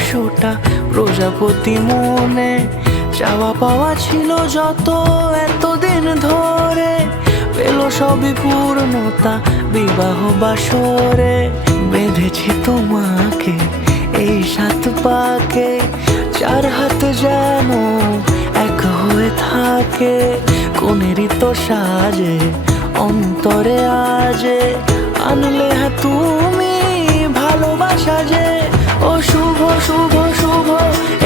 100টা প্রজাপতি মনে, চাওয়া পাওয়া ছিল যত এতদিন ধরে, পেল সবই পূর্ণতা বিবাহ বাসরে। বেঁধেছি তোমাকে এই 7 পাকে, 4 হাত যেন এক হয়ে থাকে, কোনেরই তো সাজে অন্তরে আজে আনলে হ্যাঁ তুমি ভালোবাসা যে। ও শুভ শুভ শুভ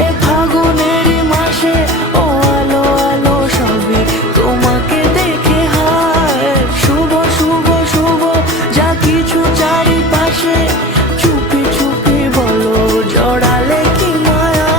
এ ফাগুনেরই মাসে, ও আলো আলো সবই তোমাকে দেখে হায়। শুভ শুভ শুভ যা কিছু চারিপাশে, চুপি চুপি বলো জড়ালে কি মায়া।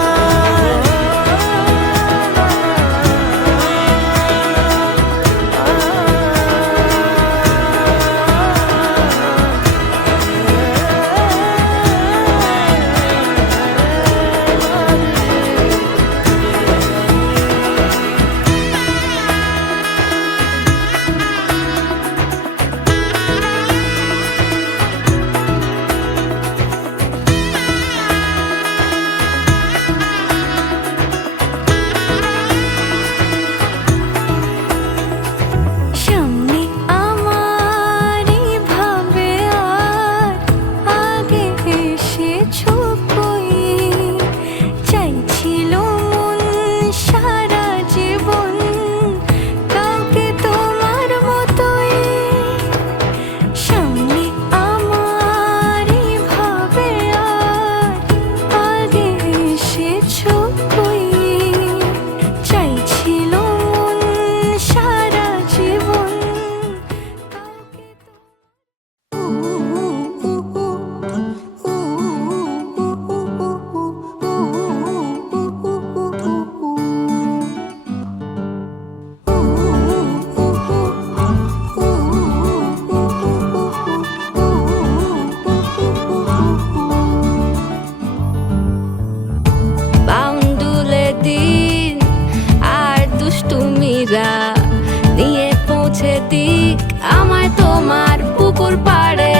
নিয়ে পৌঁছে দিক আমায় তোমার পুকুর পাড়ে,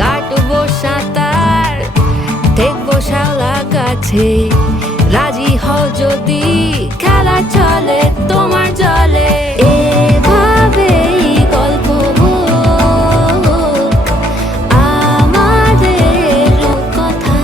কাটবো সাঁতার দেখবো শাওলা গাছে, রাজি হও যদি খেলা চলে তোমার জলে। এভাবেই গল্প হোক আমাদের কথায়।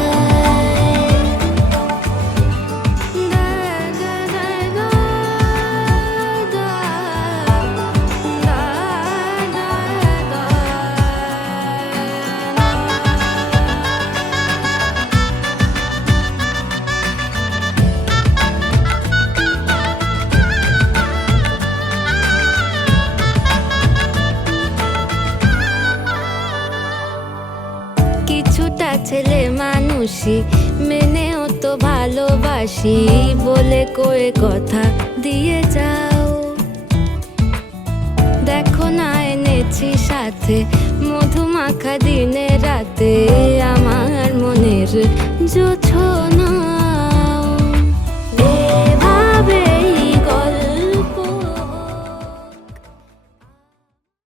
কিছুটা ছেলে মানুষই মেনেও তো ভালোবাসি, বলে কয়ে কথা দিয়ে যাও। দেখো না এনেছি সাথে মধুমাখা দিনে রাতে আমার